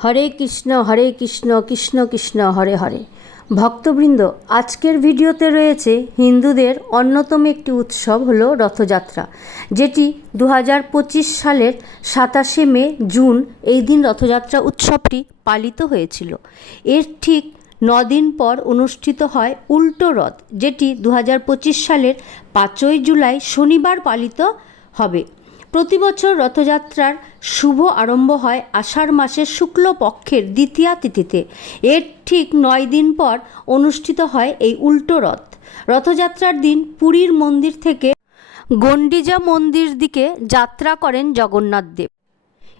হরে কৃষ্ণ হরে কৃষ্ণ কৃষ্ণ কৃষ্ণ, হরে হরে। ভক্তবৃন্দ, আজকের ভিডিওতে রয়েছে হিন্দুদের অন্যতম একটি উৎসব হলো রথযাত্রা, যেটি দু হাজার পঁচিশ সালের সাতাশে মে, জুন এই দিন রথযাত্রা উৎসবটি পালিত হয়েছিল। এর ঠিক দিন পর অনুষ্ঠিত হয় উল্টো রথ, যেটি দু হাজার পঁচিশ সালের পাঁচই জুলাই শনিবার পালিত হবে। প্রতি বছর রথযাত্রার শুভ আরম্ভ হয় আষাঢ় মাসের শুক্লপক্ষের দ্বিতীয়া তিথিতে। এর ঠিক নয় দিন পর অনুষ্ঠিত হয় এই উল্টো রথ। রথযাত্রার দিন পুরীর মন্দির থেকে গণ্ডিজা মন্দির দিকে যাত্রা করেন জগন্নাথদেব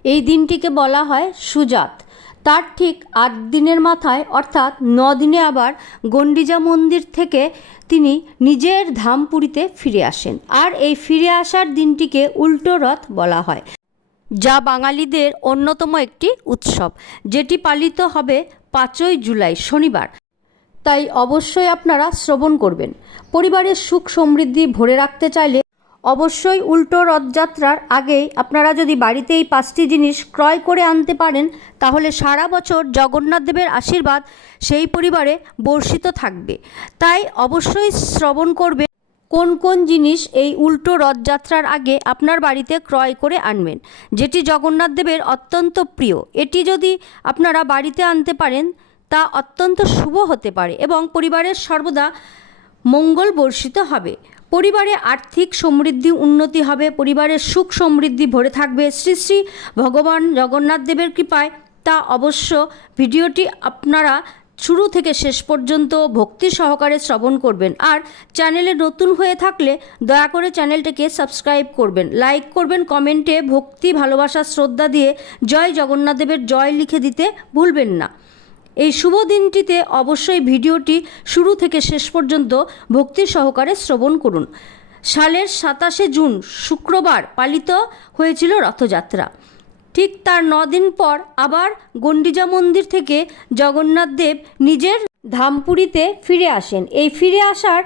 এই দিনটিকে বলা হয় সুজাত। তার ঠিক আট দিনের মাথায়, অর্থাৎ ন দিনে আবার গণ্ডিজা মন্দির থেকে তিনি নিজের ধামপুরীতে ফিরে আসেন। আর এই ফিরে আসার দিনটিকে উল্টো রথ বলা হয়, যা বাঙালিদের অন্যতম একটি উৎসব, যেটি পালিত হবে পাঁচই জুলাই, শনিবার। তাই অবশ্যই আপনারা শ্রবণ করবেন। পরিবারের সুখ সমৃদ্ধি ভরে রাখতে চাইলে অবশ্যই উল্টো রথযাত্রার আগেই আপনারা যদি বাড়িতে এই পাঁচটি জিনিস ক্রয় করে আনতে পারেন, তাহলে সারা বছর জগন্নাথদেবের আশীর্বাদ সেই পরিবারে বর্ষিত থাকবে। তাই অবশ্যই শ্রবণ করবে কোন কোন জিনিস এই উল্টো রথযাত্রার আগে আপনার বাড়িতে ক্রয় করে আনবেন। যেটি জগন্নাথদেবের অত্যন্ত প্রিয়। এটি যদি আপনারা বাড়িতে আনতে পারেন, তা অত্যন্ত শুভ হতে পারে এবং পরিবারের সর্বদা মঙ্গল বর্ষিত হবে। পরিবারে আর্থিক সমৃদ্ধি উন্নতি হবে, পরিবারের সুখ সমৃদ্ধি ভরে থাকবে। শ্রী শ্রী ভগবান জগন্নাথ দেবের কৃপায় তা অবশ্য ভিডিওটি আপনারা শুরু থেকে শেষ পর্যন্ত ভক্তি সহকারে শ্রবণ করবেন। আর চ্যানেলে নতুন হয়ে থাকলে দয়া করে চ্যানেলটিকে সাবস্ক্রাইব করবেন। লাইক করবেন, কমেন্টে ভক্তি, ভালোবাসা, শ্রদ্ধা দিয়ে জয় জগন্নাথ দেবের জয় লিখে দিতে ভুলবেন না। এই শুভ দিনটিতে অবশ্যই ভিডিওটি শুরু থেকে শেষ পর্যন্ত ভক্তি সহকারে শ্রবণ করুন। সালের সাতাশে জুন শুক্রবার পালিত হয়েছিল রথযাত্রা। ঠিক তার দিন পর আবার গণ্ডিজা মন্দির থেকে জগন্নাথ দেব নিজের ধামপুরীতে ফিরে আসেন। এই ফিরে আসার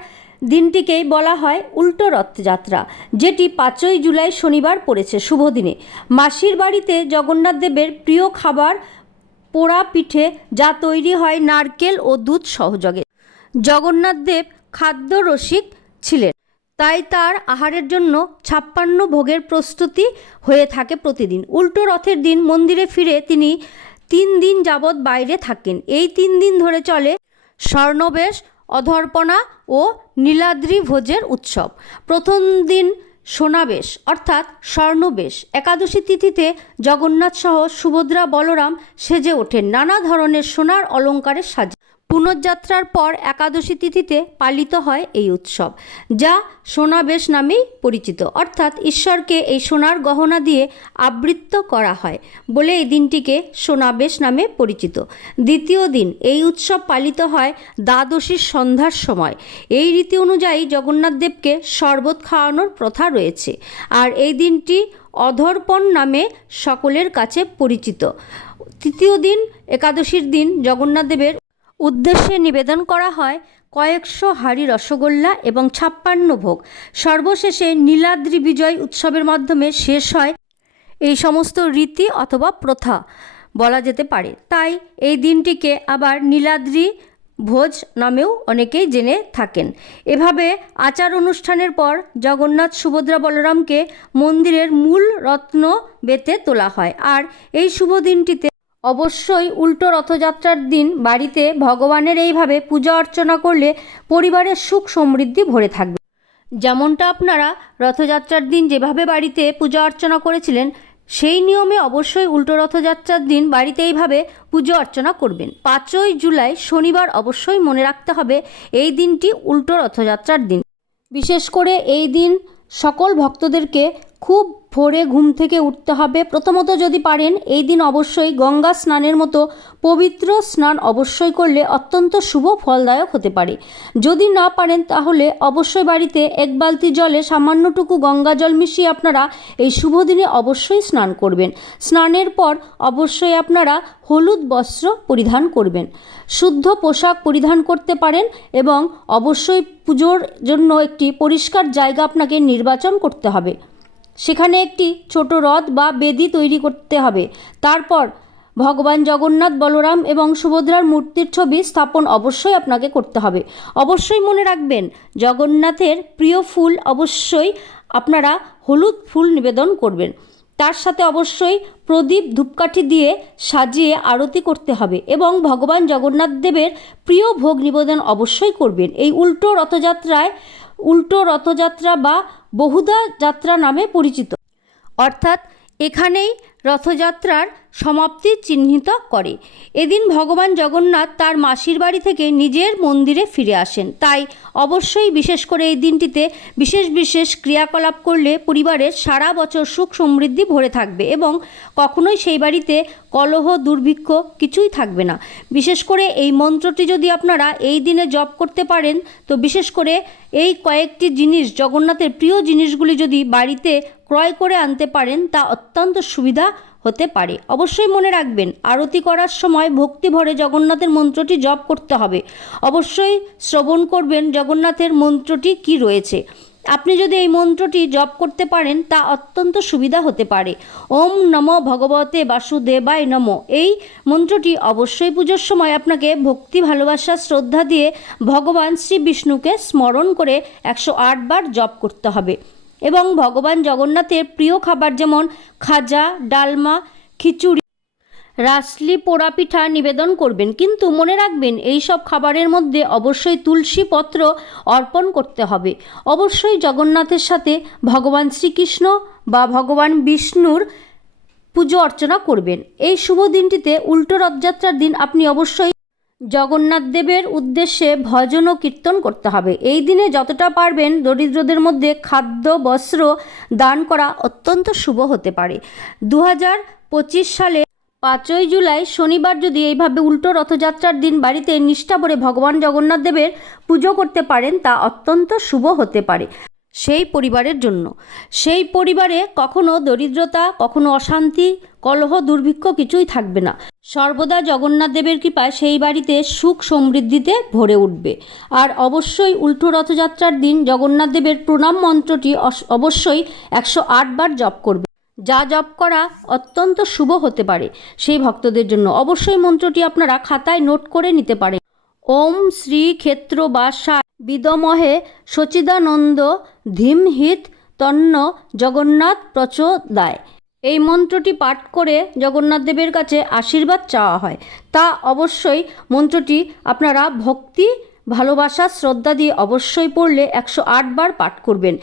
দিনটিকেই বলা হয় উল্টো রথযাত্রা, যেটি পাঁচই জুলাই শনিবার পড়েছে শুভ দিনে। মাসির বাড়িতে জগন্নাথ দেবের প্রিয় খাবার পোড়া পিঠে যা তৈরি হয় নারকেল ও দুধ সহযোগে। জগন্নাথ দেব খাদ্য রসিক ছিলেন। তাই তার আহারের জন্য ছাপ্পান্ন ভোগের প্রস্তুতি হয়ে থাকে প্রতিদিন। উল্টো রথের দিন মন্দিরে ফিরে তিনি তিন দিন যাবৎ বাইরে থাকেন। এই তিন দিন ধরে চলে স্বর্ণবেশ, অধর্পণা ও নীলাদ্রি ভোজের উৎসব। প্রথম দিন সোনাবেশ, অর্থাৎ স্বর্ণবেশ। একাদশী তিথিতে জগন্নাথ সহ সুভদ্রা বলরাম সেজে ওঠেন। নানা ধরনের সোনার অলঙ্কারের সাজে পুনর্যাত্রার পর একাদশী তিথিতে পালিত হয় এই উৎসব, যা সোনাবেশ নামেই পরিচিত। অর্থাৎ ঈশ্বরকে এই সোনার গহনা দিয়ে আবৃত্ত করা হয় বলে এই দিনটিকে সোনাবেশ নামে পরিচিত। দ্বিতীয় দিন এই উৎসব পালিত হয় দ্বাদশীর সন্ধ্যার সময়। এই রীতি অনুযায়ী জগন্নাথ দেবকে শরবত খাওয়ানোর প্রথা রয়েছে আর এই দিনটি অধর্পণ নামে সকলের কাছে পরিচিত। তৃতীয় দিন একাদশীর দিন জগন্নাথ দেবের উদ্দেশ্যে নিবেদন করা হয় কয়েকশো হাড়ি রসগোল্লা এবং ছাপ্পান্ন ভোগ। সর্বশেষে নীলাদ্রি বিজয় উৎসবের মাধ্যমে শেষ হয় এই সমস্ত রীতি অথবা প্রথা বলা যেতে পারে। তাই এই দিনটিকে আবার নীলাদ্রি ভোজ নামেও অনেকেই জেনে থাকেন। এভাবে আচার অনুষ্ঠানের পর জগন্নাথ সুভদ্রা বলরামকে মন্দিরের মূল রত্ন বেতে তোলা হয়। আর এই শুভ দিনটিতে অবশ্যই উল্টো রথযাত্রার দিন বাড়িতে ভগবানের এইভাবে পূজা অর্চনা করলে পরিবারের সুখ সমৃদ্ধি ভরে থাকবে। যেমনটা আপনারা রথযাত্রার দিন যেভাবে বাড়িতে পূজা অর্চনা করেছিলেন, সেই নিয়মে অবশ্যই উল্টো রথযাত্রার দিন বাড়িতে এইভাবে পুজো অর্চনা করবেন। পাঁচই জুলাই শনিবার অবশ্যই মনে রাখতে হবে, এই দিনটি উল্টো রথযাত্রার দিন। বিশেষ করে এই দিন সকল ভক্তদেরকে খুব ভোরে ঘুম থেকে উঠতে হবে। প্রথমত যদি পারেন, এই দিন অবশ্যই গঙ্গা স্নানের মতো পবিত্র স্নান অবশ্যই করলে অত্যন্ত শুভ ফলদায়ক হতে পারে। যদি না পারেন, তাহলে অবশ্যই বাড়িতে এক বালতি জলে সামান্যটুকু গঙ্গা জল মিশিয়ে আপনারা এই শুভ দিনে অবশ্যই স্নান করবেন। স্নানের পর অবশ্যই আপনারা হলুদ বস্ত্র পরিধান করবেন। শুদ্ধ পোশাক পরিধান করতে পারেন এবং অবশ্যই পুজোর জন্য একটি পরিষ্কার জায়গা আপনাকে নির্বাচন করতে হবে। সেখানে একটি ছোট রথ বা বেদি তৈরি করতে হবে। তারপর ভগবান জগন্নাথ, বলরাম এবং সুভদ্রার মূর্তির ছবি স্থাপন অবশ্যই আপনাকে করতে হবে। অবশ্যই মনে রাখবেন, জগন্নাথের প্রিয় ফুল অবশ্যই আপনারা হলুদ ফুল নিবেদন করবেন। তার সাথে অবশ্যই প্রদীপ ধূপকাঠি দিয়ে সাজিয়ে আরতি করতে হবে এবং ভগবান জগন্নাথ দেবের প্রিয় ভোগ নিবেদন অবশ্যই করবেন। এই উল্টো রথযাত্রায় উল্টো রথযাত্রা বা বহুদা যাত্রা নামে পরিচিত। অর্থাৎ এখানেই রথযাত্রার সমাপ্তি চিহ্নিত করে। এদিন ভগবান জগন্নাথ তার মাসির বাড়ি থেকে নিজের মন্দিরে ফিরে আসেন। তাই অবশ্যই বিশেষ করে এই দিনটিতে বিশেষ বিশেষ ক্রিয়াকলাপ করলে পরিবারের সারা বছর সুখ সমৃদ্ধি ভরে থাকবে এবং কখনোই সেই বাড়িতে কলহ, দুর্ভিক্ষ কিছুই থাকবে না। বিশেষ করে এই মন্ত্রটি যদি আপনারা এই দিনে জপ করতে পারেন, তো বিশেষ করে এই কয়েকটি জিনিস, জগন্নাথের প্রিয় জিনিসগুলি যদি বাড়িতে ক্রয় করে আনতে পারেন, তা অত্যন্ত সুবিধা হতে পারে। অবশ্যই মনে রাখবেন, আরতি করার সময় ভক্তি ভরে জগন্নাথের মন্ত্রটি জপ করতে হবে। অবশ্যই শ্রবণ করবেন জগন্নাথের মন্ত্রটি কি রয়েছে। আপনি যদি এই মন্ত্রটি জপ করতে পারেন, তা অত্যন্ত সুবিধা হতে পারে। ওম নম ভগবতে বাসুদেবায় নম। এই মন্ত্রটি অবশ্যই পুজোর সময় আপনাকে ভক্তি, ভালোবাসা, শ্রদ্ধা দিয়ে ভগবান শ্রী বিষ্ণুকে স্মরণ করে একশো আট বার জপ করতে হবে। এবং ভগবান জগন্নাথের প্রিয় খাবার যেমন খাজা, ডালমা, খিচুড়ি, রাসলি পোড়া পিঠা নিবেদন করবেন। কিন্তু মনে রাখবেন, এই সব খাবারের মধ্যে অবশ্যই তুলসী পত্র অর্পণ করতে হবে। অবশ্যই জগন্নাথের সাথে ভগবান শ্রীকৃষ্ণ বা ভগবান বিষ্ণুর পুজো অর্চনা করবেন। এই শুভ দিনটিতে উল্টো রথযাত্রার দিন আপনি অবশ্যই জগন্নাথ দেবের উদ্দেশ্যে ভজন ও কীর্তন করতে হবে। এই দিনে যতটা পারবেন দরিদ্রদের মধ্যে খাদ্য, বস্ত্র দান করা অত্যন্ত শুভ হতে পারে। দু সালে পাঁচই জুলাই শনিবার যদি এইভাবে উল্টো রথযাত্রার দিন বাড়িতে নিষ্ঠা ভরে ভগবান জগন্নাথ দেবের পুজো করতে পারেন, তা অত্যন্ত শুভ হতে পারে। সেই পরিবারের জন্য। সেই পরিবারে কখনো দরিদ্রতা, কখনো অশান্তি, কলহ, দুর্ভিক্ষ কিছুই থাকবে না। সর্বদা জগন্নাথ দেবের কৃপায় সেই বাড়িতে সুখ সমৃদ্ধিতে ভরে উঠবে। আর অবশ্যই উল্টো রথযাত্রার দিন জগন্নাথ দেবের প্রণাম মন্ত্রটি অবশ্যই একশো আট বার জপ করবে। যা জপ করা অত্যন্ত শুভ হতে পারে সেই ভক্তদের জন্য। অবশ্যই মন্ত্রটি আপনারা খাতায় নোট করে নিতে পারেন। ওম শ্রী ক্ষেত্র বাসা বিদমহে সচিদানন্দ ধীমহিত তন্ন জগন্নাথ প্রচোদায় এই মন্ত্রটি পাঠ করে জগন্নাথ দেবের কাছে আশীর্বাদ চাওয়া হয়। তা অবশ্যই মন্ত্রটি আপনারা ভক্তি, ভালোবাসা, শ্রদ্ধা দিয়ে অবশ্যই পড়লে একশো বার পাঠ করবেন।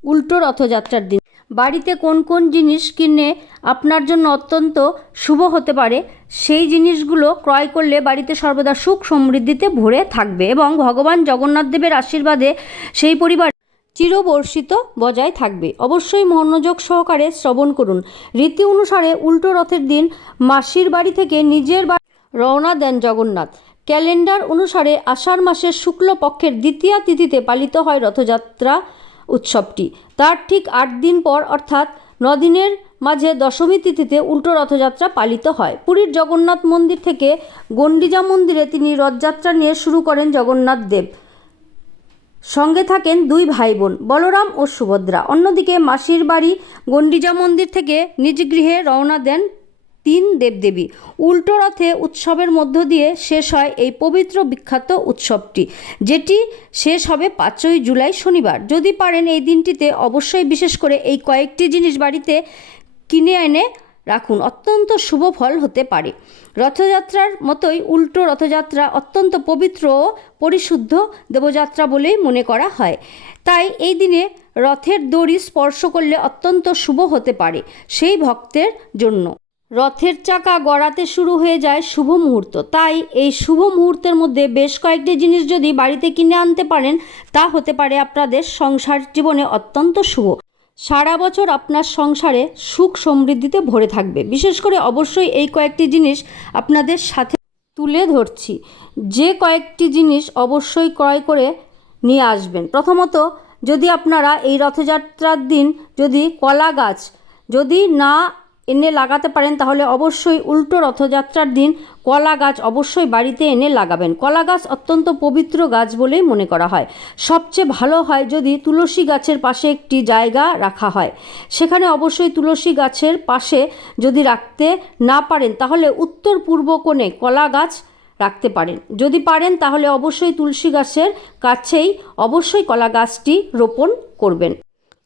উল্টো রথযাত্রার দিন। বাড়িতে কোন কোন জিনিস কিনে আপনার জন্য অত্যন্ত শুভ হতে পারে, সেই জিনিসগুলো ক্রয় করলে বাড়িতে সর্বদা সুখ সমৃদ্ধিতে ভরে থাকবে এবং ভগবান জগন্নাথ দেবের আশীর্বাদে সেই পরিবার চিরবর্ষিত বজায় থাকবে। অবশ্যই মনোযোগ সহকারে শ্রবণ করুন। রীতি অনুসারে উল্টো রথের দিন মাসির বাড়ি থেকে নিজের বাড়ি রওনা দেন জগন্নাথ। ক্যালেন্ডার অনুসারে আষাঢ় মাসের শুক্ল পক্ষের দ্বিতীয়া তিথিতে পালিত হয় রথযাত্রা। উৎসবটি। তার ঠিক আট দিন পর অর্থাৎ নদিনের মাঝে দশমী তিথিতে উল্টো রথযাত্রা পালিত হয়। পুরীর জগন্নাথ মন্দির থেকে গণ্ডিজা মন্দিরে তিনি রথযাত্রা নিয়ে শুরু করেন জগন্নাথ দেব। সঙ্গে থাকেন দুই ভাই বোন বলরাম ও সুভদ্রা। অন্যদিকে মাসির বাড়ি গণ্ডিজা মন্দির থেকে নিজ গৃহে রওনা দেন তিন দেবদেবী। উল্টো রথে উৎসবের মধ্য দিয়ে শেষ হয় এই পবিত্র বিখ্যাত উৎসবটি, যেটি শেষ হবে পাঁচই জুলাই শনিবার। যদি পারেন এই দিনটিতে অবশ্যই বিশেষ করে এই কয়েকটি জিনিস বাড়িতে কিনে এনে রাখুন, অত্যন্ত শুভ ফল হতে পারে। রথযাত্রার মতোই উল্টো রথযাত্রা অত্যন্ত পবিত্র ও পরিশুদ্ধ দেবযাত্রা বলেই মনে করা হয়। তাই এই দিনে রথের দড়ি স্পর্শ করলে অত্যন্ত শুভ হতে পারে সেই ভক্তের জন্য। রথের চাকা গড়াতে শুরু হয়ে যায় শুভ মুহূর্ত। তাই এই শুভ মুহূর্তের মধ্যে বেশ কয়েকটি জিনিস যদি বাড়িতে কিনে আনতে পারেন, তা হতে পারে আপনাদের সংসার জীবনে অত্যন্ত শুভ। সারা বছর আপনার সংসারে সুখ সমৃদ্ধিতে ভরে থাকবে। বিশেষ করে অবশ্যই এই কয়েকটি জিনিস আপনাদের সাথে তুলে ধরছি। যে কয়েকটি জিনিস অবশ্যই ক্রয় করে নিয়ে আসবেন। প্রথমত, যদি আপনারা এই রথযাত্রার দিন যদি কলা গাছ যদি না এনে লাগাতে পারেন, তাহলে অবশ্যই উল্টো রথযাত্রার দিন কলা গাছ অবশ্যই বাড়িতে এনে লাগাবেন। কলা গাছ অত্যন্ত পবিত্র গাছ বলেই মনে করা হয়। সবচেয়ে ভালো হয় যদি তুলসী গাছের পাশে একটি জায়গা রাখা হয়। সেখানে অবশ্যই তুলসী গাছের পাশে যদি রাখতে না পারেন, তাহলে উত্তর পূর্ব কোণে কলা গাছ রাখতে পারেন। যদি পারেন, তাহলে অবশ্যই তুলসী গাছের কাছেই অবশ্যই কলা গাছটি রোপণ করবেন।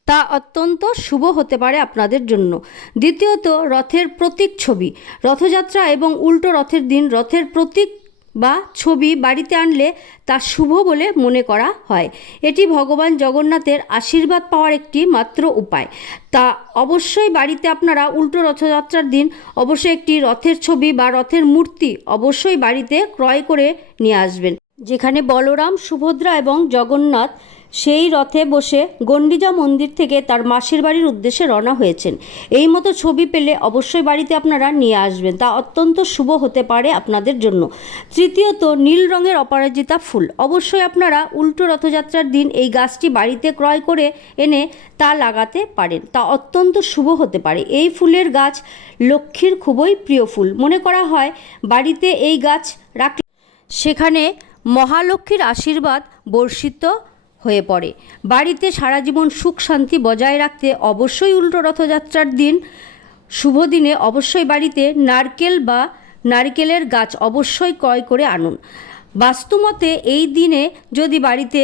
তা অত্যন্ত শুভ হতে পারে আপনাদের জন্য। দ্বিতীয়ত, রথের প্রতীক ছবি। রথযাত্রা এবং উল্টো রথের দিন রথের প্রতীক বা ছবি বাড়িতে আনলে তা শুভ বলে মনে করা হয়। এটি ভগবান জগন্নাথের আশীর্বাদ পাওয়ার একটি মাত্র উপায়। তা অবশ্যই বাড়িতে আপনারা উল্টো রথযাত্রার দিন অবশ্যই একটি রথের ছবি বা রথের মূর্তি অবশ্যই বাড়িতে ক্রয় করে নিয়ে আসবেন। যেখানে বলরাম, সুভদ্রা এবং জগন্নাথ সেই রথে বসে গণ্ডিজা মন্দির থেকে তার মাসির বাড়ির উদ্দেশ্যে রওনা হয়েছেন। এই মতো ছবি পেলে অবশ্যই বাড়িতে আপনারা নিয়ে আসবেন। তা অত্যন্ত শুভ হতে পারে আপনাদের জন্য। তৃতীয়ত, নীল রঙের অপরাজিতা ফুল। অবশ্যই আপনারা উল্টো রথযাত্রার দিন এই গাছটি বাড়িতে ক্রয় করে এনে তা লাগাতে পারেন। তা অত্যন্ত শুভ হতে পারে। এই ফুলের গাছ লক্ষ্মীর খুবই প্রিয় ফুল। মনে করা হয় বাড়িতে এই গাছ রাখলে সেখানে মহালক্ষ্মীর আশীর্বাদ বর্ষিত হয়ে পড়ে। বাড়িতে সারা জীবন সুখ শান্তি বজায় রাখতে অবশ্যই উল্টো রথযাত্রার দিন, শুভ দিনে অবশ্যই বাড়িতে নারকেল বা নারকেলের গাছ অবশ্যই ক্রয় করে আনুন। বাস্তুমতে এই দিনে যদি বাড়িতে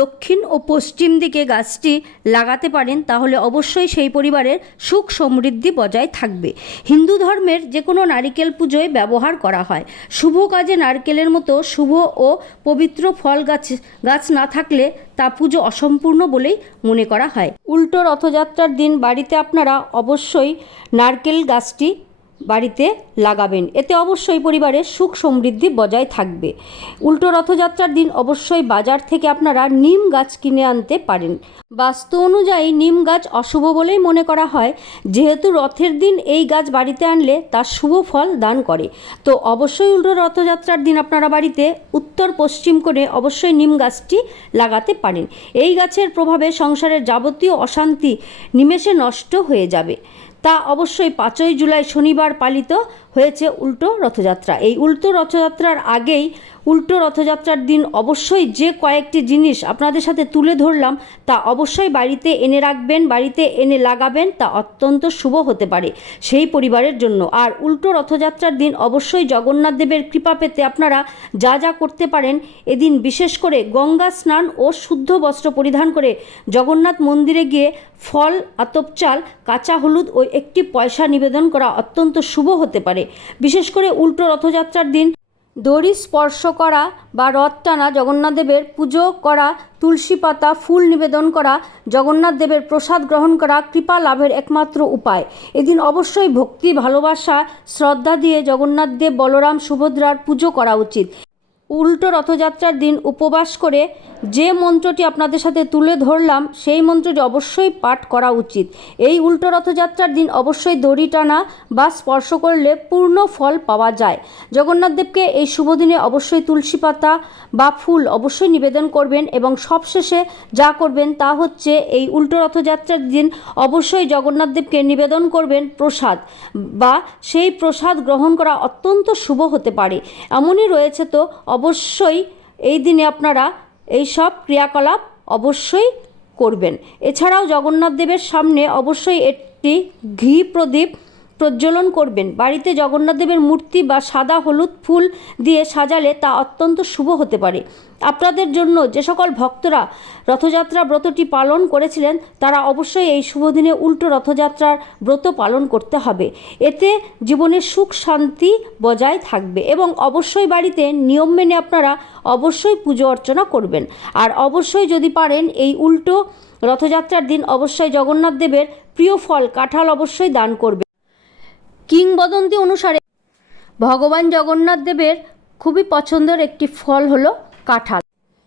দক্ষিণ ও পশ্চিম দিকে গাছটি লাগাতে পারেন, তাহলে অবশ্যই সেই পরিবারের সুখ সমৃদ্ধি বজায় থাকবে। হিন্দু ধর্মের যে কোনো নারিকেল পুজোয় ব্যবহার করা হয়। শুভ কাজে নারকেলের মতো শুভ ও পবিত্র ফল গাছ গাছ না থাকলে তা পুজো অসম্পূর্ণ বলেই মনে করা হয়। উল্টো রথযাত্রার দিন বাড়িতে আপনারা অবশ্যই নারকেল গাছটি বাড়িতে লাগাবেন। এতে অবশ্যই পরিবারের সুখ সমৃদ্ধি বজায় থাকবে। উল্টো রথযাত্রার দিন অবশ্যই বাজার থেকে আপনারা নিম গাছ কিনে আনতে পারেন। বাস্তু অনুযায়ী নিম গাছ অশুভ বলেই মনে করা হয়। যেহেতু রথের দিন এই গাছ বাড়িতে আনলে তার শুভ ফল দান করে। তো অবশ্যই উল্টো রথযাত্রার দিন আপনারা বাড়িতে উত্তর পশ্চিম করে অবশ্যই নিম গাছটি লাগাতে পারেন। এই গাছের প্রভাবে সংসারের যাবতীয় অশান্তি নিমেষে নষ্ট হয়ে যাবে। তা অবশ্যই পাঁচই জুলাই শনিবার পালিত হয়েছে উল্টো রথযাত্রা। এই উল্টো রথযাত্রার আগেই উল্টো রথযাত্রার দিন অবশ্যই যে কয়েকটি জিনিস আপনাদের সাথে তুলে ধরলাম, তা অবশ্যই বাড়িতে এনে রাখবেন, বাড়িতে এনে লাগাবেন, তা অত্যন্ত শুভ হতে পারে সেই পরিবারের জন্য। আর উল্টো রথযাত্রার দিন অবশ্যই জগন্নাথ দেবের কৃপা পেতে আপনারা যা যা করতে পারেন, এদিন বিশেষ করে গঙ্গা স্নান ও শুদ্ধ বস্ত্র পরিধান করে জগন্নাথ মন্দিরে গিয়ে ফল আতপচাল কাঁচা হলুদ ও একটি পয়সা নিবেদন করা অত্যন্ত শুভ হতে পারে। বিশেষ করে উল্টো রথযাত্রার দিন। দড়ি স্পর্শ করা বা রথ টানা জগন্নাথদেবের পুজো করা, তুলসী পাতা, ফুল নিবেদন করা জগন্নাথদেবের প্রসাদ গ্রহণ করা কৃপা লাভের একমাত্র উপায়। এদিন অবশ্যই ভক্তি, ভালোবাসা, শ্রদ্ধা দিয়ে জগন্নাথদেব বলরাম, সুভদ্রার পুজো করা উচিত। উল্টো রথযাত্রার দিন উপবাস করে যে মন্ত্রটি আপনাদের সাথে তুলে ধরলাম, সেই মন্ত্রটি অবশ্যই পাঠ করা উচিত। এই উল্টো রথযাত্রার দিন অবশ্যই দড়ি টানা বা স্পর্শ করলে পূর্ণ ফল পাওয়া যায়। জগন্নাথদেবকে এই শুভ দিনে অবশ্যই তুলসী পাতা বা ফুল অবশ্যই নিবেদন করবেন এবং সবশেষে যা করবেন তা হচ্ছে এই উল্টো রথযাত্রার দিন অবশ্যই জগন্নাথদেবকে নিবেদন করবেন প্রসাদ বা সেই প্রসাদ গ্রহণ করা অত্যন্ত শুভ হতে পারে। এমনই রয়েছে তো অবশ্যই এই দিনে আপনারা এই সব ক্রিয়াকলাপ অবশ্যই করবেন। এছাড়াও জগন্নাথ দেবের সামনে অবশ্যই একটি ঘি প্রদীপ প্রজ্বলন করবেন। বাড়িতে জগন্নাথদেবের মূর্তি বা সাদা হলুদ ফুল দিয়ে সাজালে তা অত্যন্ত শুভ হতে পারে। আপনাদের জন্য যে সকল ভক্তরা রথযাত্রা ব্রতটি পালন করেছিলেন, তারা অবশ্যই এই শুভ দিনে উল্টো রথযাত্রার ব্রত পালন করতে হবে। এতে জীবনে সুখ শান্তি বজায় থাকবে এবং অবশ্যই বাড়িতে নিয়ম মেনে আপনারা অবশ্যই পুজো অর্চনা করবেন। আর অবশ্যই যদি পারেন এই উল্টো রথযাত্রার দিন অবশ্যই জগন্নাথ দেবের প্রিয় ফল, কাঁঠাল অবশ্যই দান করবে কিংবদন্তি অনুসারে ভগবান জগন্নাথ দেবের খুবই পছন্দের একটি ফল হলো কাঁঠাল।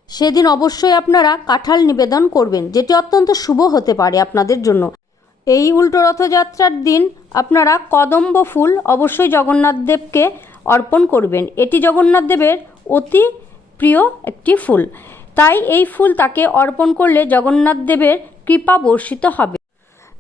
সেদিন অবশ্যই আপনারা কাঁঠাল নিবেদন করবেন, যেটি অত্যন্ত শুভ হতে পারে আপনাদের জন্য। এই উল্টো রথযাত্রার দিন আপনারা কদম্ব ফুল অবশ্যই জগন্নাথ দেবকে অর্পণ করবেন। এটি জগন্নাথ দেবের অতি প্রিয় একটি ফুল। তাই এই ফুল তাকে অর্পণ করলে জগন্নাথ দেবের কৃপা বর্ষিত হবে।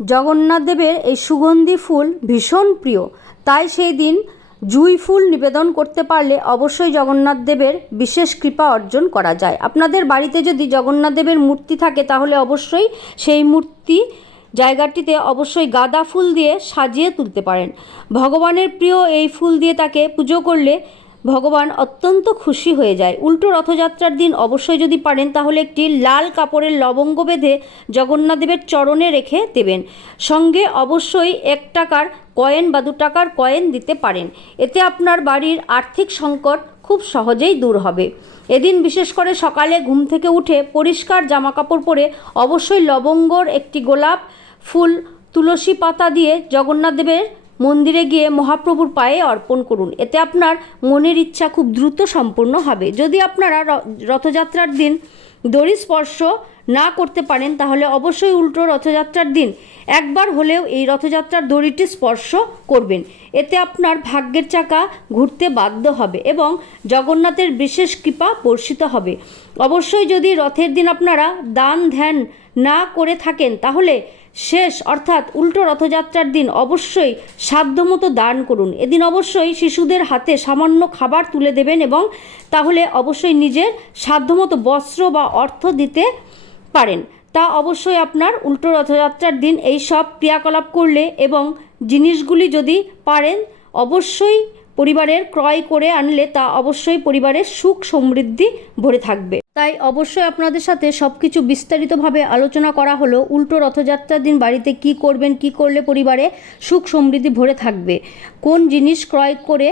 জগন্নাথ দেবের এই সুগন্ধি ফুল ভীষণ প্রিয়। তাই সেই দিন জুঁই ফুল নিবেদন করতে পারলে অবশ্যই জগন্নাথদেবের বিশেষ কৃপা অর্জন করা যায়। আপনাদের বাড়িতে যদি জগন্নাথদেবের মূর্তি থাকে, তাহলে অবশ্যই সেই মূর্তি জায়গাটিতে অবশ্যই গাঁদা ফুল দিয়ে সাজিয়ে তুলতে পারেন। ভগবানের প্রিয় এই ফুল দিয়ে তাকে পুজো করলে ভগবান অত্যন্ত খুশি হয়ে যায়। উল্টো রথযাত্রার দিন অবশ্যই যদি পারেন, তাহলে একটি লাল কাপড়ের লবঙ্গ বেঁধে জগন্নাথদেবের চরণে রেখে দেবেন। সঙ্গে অবশ্যই এক টাকার কয়েন বা দু টাকার কয়েন দিতে পারেন। এতে আপনার বাড়ির আর্থিক সংকট খুব সহজেই দূর হবে। এদিন বিশেষ করে সকালে ঘুম থেকে উঠে পরিষ্কার জামা কাপড় পরে অবশ্যই লবঙ্গর একটি গোলাপ ফুল, তুলসী পাতা দিয়ে জগন্নাথ দেবের মন্দিরে গিয়ে মহাপ্রভুর পায়ে অর্পণ করুন। এতে আপনার মনের ইচ্ছা খুব দ্রুত সম্পূর্ণ হবে। যদি আপনারা রথযাত্রার দিন দড়ি স্পর্শ না করতে পারেন, তাহলে অবশ্যই উল্টো রথযাত্রার দিন একবার হলেও এই রথযাত্রার দড়িটি স্পর্শ করবেন। এতে আপনার ভাগ্যের চাকা ঘুরতে বাধ্য হবে এবং জগন্নাথের বিশেষ কৃপা বর্ষিত হবে। অবশ্যই যদি রথের দিন আপনারা দান ধ্যান না করে থাকেন, তাহলে শেষ, অর্থাৎ উল্টো রথযাত্রার দিন অবশ্যই সাধ্যমতো দান করুন। এদিন অবশ্যই শিশুদের হাতে সামান্য খাবার তুলে দেবেন এবং তাহলে অবশ্যই নিজের সাধ্যমতো বস্ত্র বা অর্থ দিতে পারেন। তা অবশ্যই আপনার উল্টো রথযাত্রার দিন এই সব ক্রিয়াকলাপ করলে এবং জিনিসগুলি যদি পারেন, অবশ্যই পরিবারের ক্রয় করে আনলে তা অবশ্যই পরিবারের সুখ সমৃদ্ধি ভরে থাকবে। তাই অবশ্যই আপনাদের সাথে সব কিছু বিস্তারিতভাবে আলোচনা করা হলো। উল্টো রথযাত্রার দিন বাড়িতে কি করবেন, কি করলে পরিবারে সুখ সমৃদ্ধি ভরে থাকবে, কোন জিনিস ক্রয় করে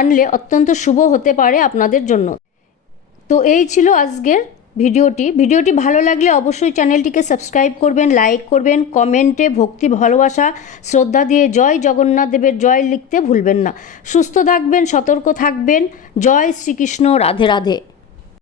আনলে অত্যন্ত শুভ হতে পারে আপনাদের জন্য। তো এই ছিল আজকের ভিডিওটি। ভিডিওটি ভালো লাগলে অবশ্যই চ্যানেলটিকে সাবস্ক্রাইব করবেন, লাইক করবেন, কমেন্টে ভক্তি, ভালোবাসা, শ্রদ্ধা দিয়ে জয় জগন্নাথ দেবের জয় লিখতে ভুলবেন না। সুস্থ থাকবেন, সতর্ক থাকবেন। জয় শ্রীকৃষ্ণ, রাধে রাধে।